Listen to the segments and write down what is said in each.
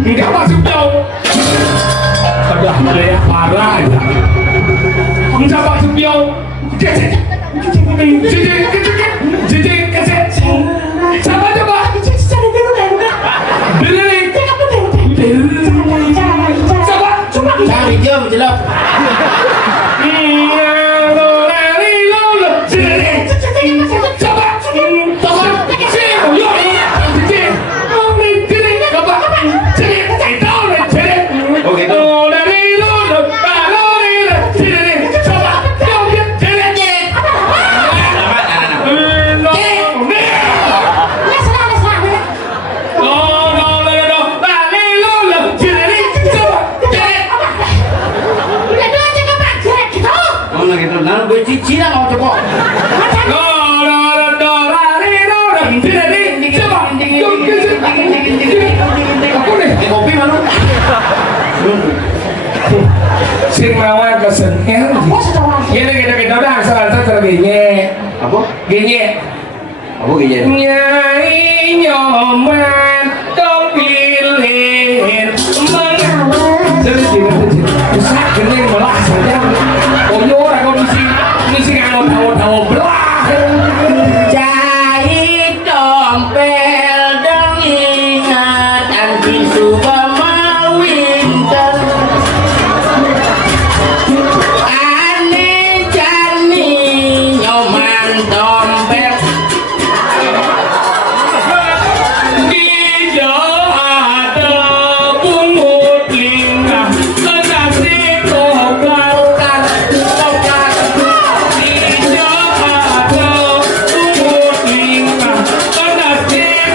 Tidak masuk jauh. Ada daya parah ya. Tidak masuk jauh. Coba coba. Coba cari jam jelek. Cina mau coba. Kopi mana? Sing mawar kesengkel. Kita udah asal tergenye. Apa? Genye. Apa genye? Nyai nyoman dong pilih mengawan. Jadi usah kening belah saja. Oyo aku misi nganggo tahu belah. Jahit dompel dong ingatan bisu pemawinten aneh jani nyoman dompel Dia ada pungut lingkah kekasih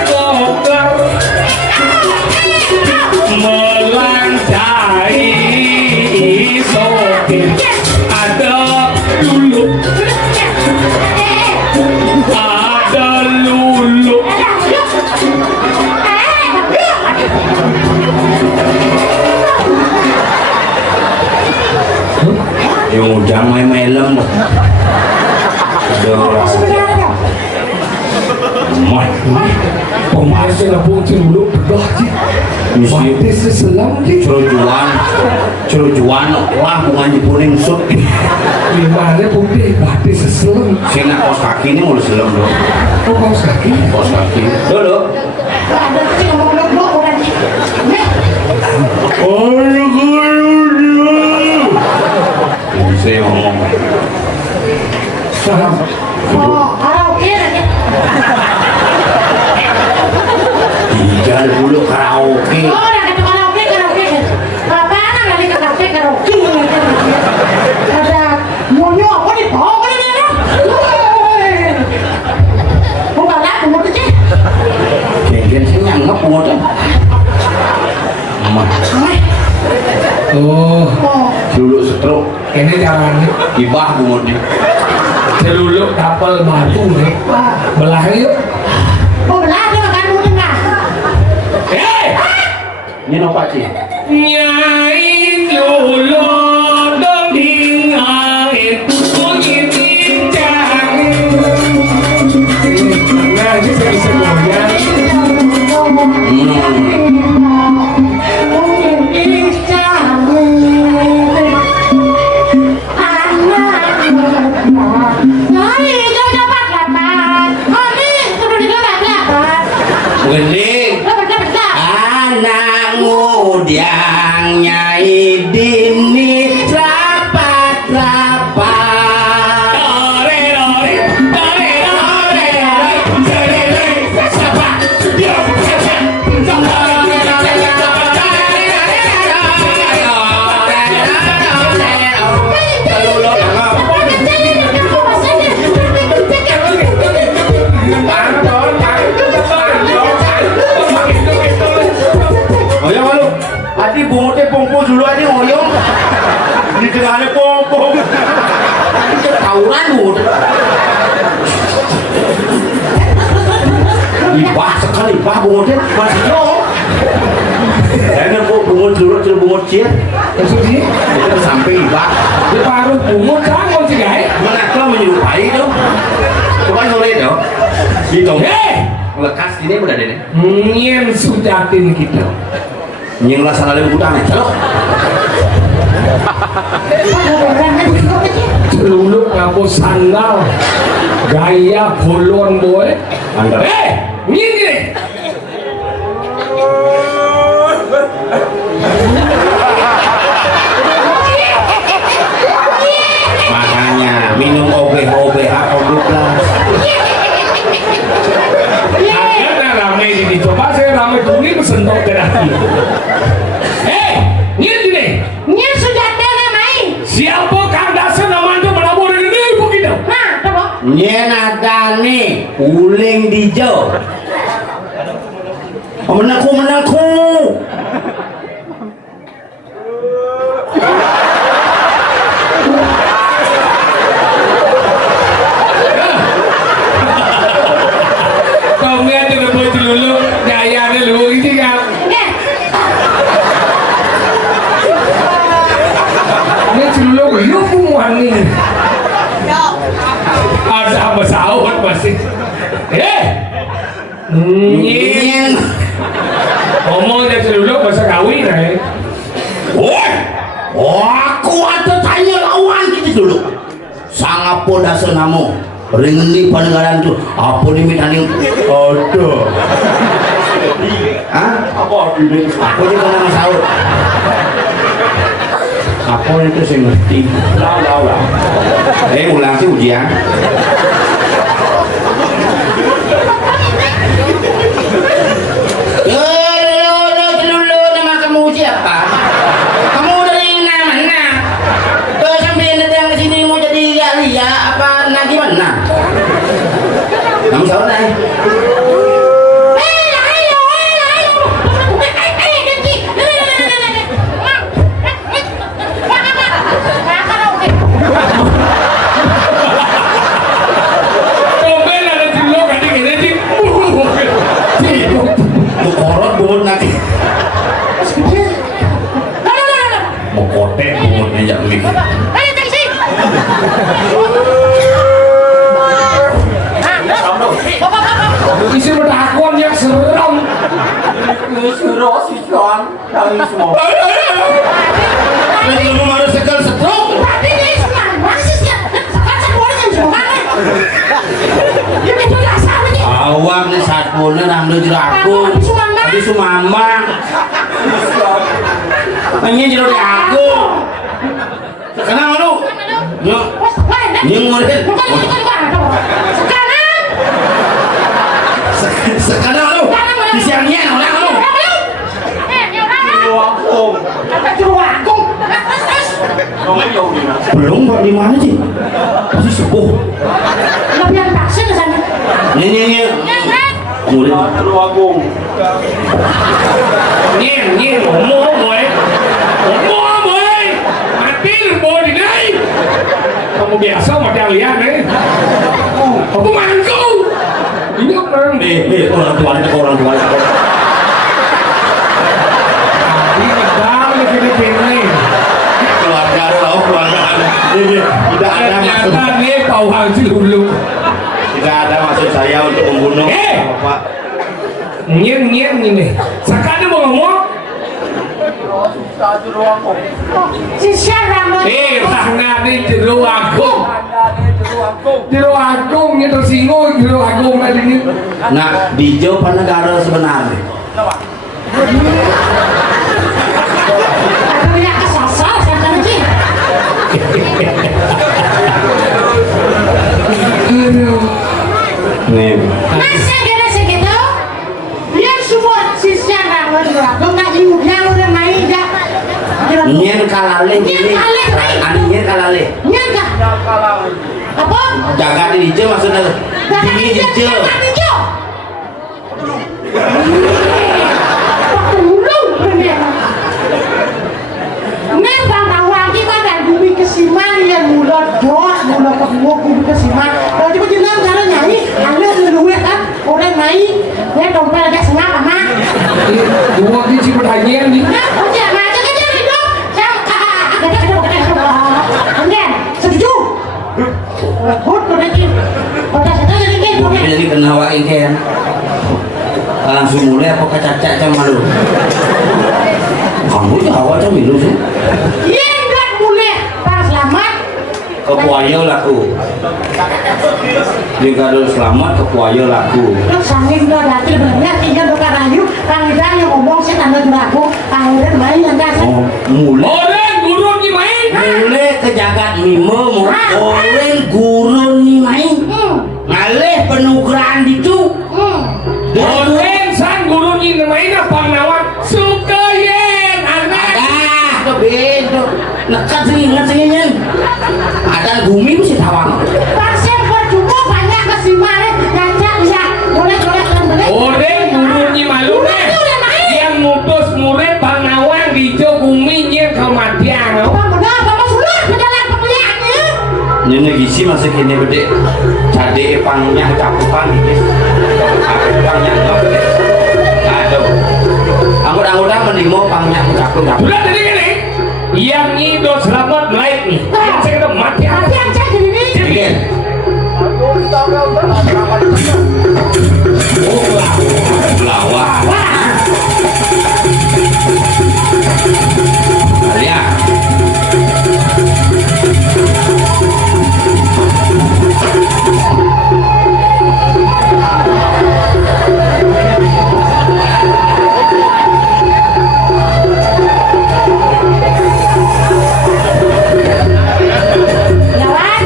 kokar yang udah main-main pemain sudah putih dulu berdoa misi seselam cerujuan wah bukan dipuning sut gimana putih batis seselam sini kos kaki ini mau selam dong kos kaki dulu saya ngomong karaoke jangan dulu karaoke ada monyo apa nih bawa ini bukan lagu mau sih jangan saya nyanggap mau oh dulu stroke ini jalannya ibah bungutnya dulu kapal batu nih belah yuk mau belajar makan dulu nggak ini no paci Nyai dulu dong dingin mungkin cincang nah ini saya bisa goyang anak mudiang nyai dini rapat-rapat tengahnya pompong. Tawuran mud. Ibah sekali, ibah bungut masih jauh. Karena bungut curut bungut cia. Maksudnya Itu sampai ibah. di paruh bungut kan mau sih guys? Menaklah menyerupai itu. Coba sore itu. Hitung. Lekas ini udah deh. Nyen sudatin kita. Nying lah salah lagi utang ya. Celuluk ngapus sandal, gaya bolon boy. Mantap. Nyen gini. Makanya minum OB-OB atau duplas. Karena ramai ini coba saya ramai tuli mesentok terapi. Nyen gini. Nyen sudah ada namai. Siapa kang dasar namanya melabur ini begitu? Nah, coba. Nyen ada nih uling hijau. Menangku. Kau lihat juga boleh dulu gaya dulu ini kan. Ini dulu lu pumuan nih. Ada apa sahut masih? Nyen. Ngomong dari dulu masa kawin ya. Woi, aku ada tanya lawan kita dulu. Sangapo dasar namu. Ringni pendengaran tu. Apa ni minta ni? Ada. Hah? Apa ini? Aku ni kena sahut. Apa itu saya ngerti? Lau. Ulang sih ujian. Dulu nama kamu siapa? Kamu dari mana? Kau sampai datang ke sini mau jadi galia apa nak gimana? Kamu siapa nih? Bukorot bungut nanti. Bukotek bungutnya jangan mikir. Isi bertakon yang seram. Kamu harus sekal setruk. Awak ni saat pun orang lu jeraku. Tadi sumama. Hanya jeruk di aku. Sekarang lu. Nyung murid. Sekarang lu. Di siangnya orang lu. Belum Pak, di mana sih? Masih sepuh. Nyi. Murid. Nyi, ngomong boy. Mati lu boy di đây. Kamu biasa mati lihat nih. Aku mangku. Ini orang Orang tua. Tidak ada maksud. Ternyata nih pauhan si dulu. Tidak ada maksud saya untuk membunuh Bapak. Nyen ini. Sekarang mau ngomong. Tangan di jero agung. Jero agung nya tersinggung jero agung tadi ini. Nah, di Jawa negara sebenarnya. Nih. Masa gara segitu? Dia semua sisnya rawat kau nak diulang udah main dah. Nyen kalale ini. Nyen kalale. Nyen dah. Apa? Jaga di Jawa maksudnya. Ini di Jawa. Waktu dulu bener. Neng bang tahu lagi kan dan bumi kena awak ini langsung mulai apa kecacak sama lu kamu jawab sama lu sih Iya enggak mulai pas selamat kepuaya laku jika ada selamat kepuaya laku terus sangin do dati benernya tiga do karayu kang idang yang ngomong sih tanda duraku kang udah main yang kasih mulai Orang gurun ni main. mulai ke jagat mimo orang gurun ni main ngalih penugaran itu Orang sang gurun ni main apa nawak suka yen anak. ada bedo nekat sengin ada bumi mesti tawang pasien berjumpa banyak kesimane ngajak lihat boleh boleh Orang gurun ni malu deh. Yang mutus murid bang nawang di jo bumi nya kematian. Bang benar bapak sudah berjalan pemilihannya ini gisi masih kini bede cade pangnya cakupan guys pangnya enggak ada anggota mending mau pangnya cakupan Sudah tadi gini. Yang nyido selamat naik nih. Yang saya kata mati. tapi yang saya gini nih Again. Lawa. Alia. lawan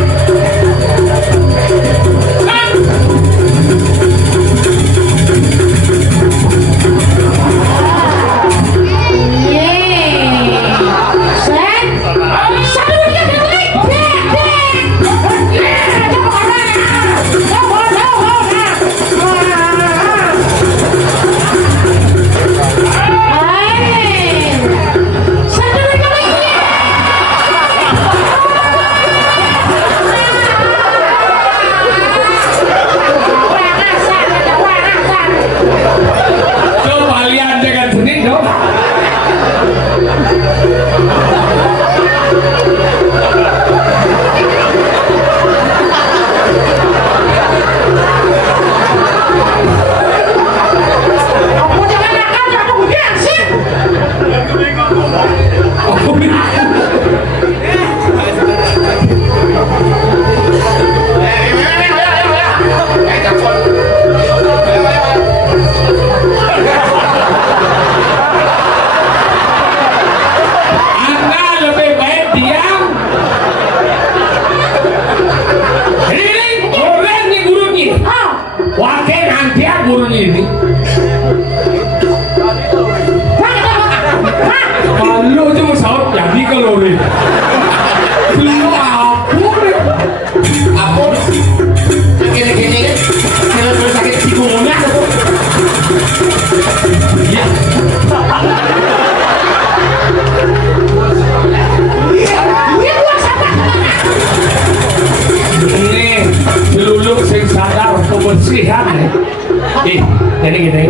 Coba lihat dengan sendiri dong. Aku jangan nakal, aku udah sih. Anda lebih baik diam. Ini orang ni guru ni. Oh, Wakil nanti guru ni. Malu cuma saut jadi kalau ni. Belum apa ni. Apa? Gini terus sakit sikungnya tuh. Ya. ini gua sabar. Ini seluruh sing sadar kebersihan. Jadi gini.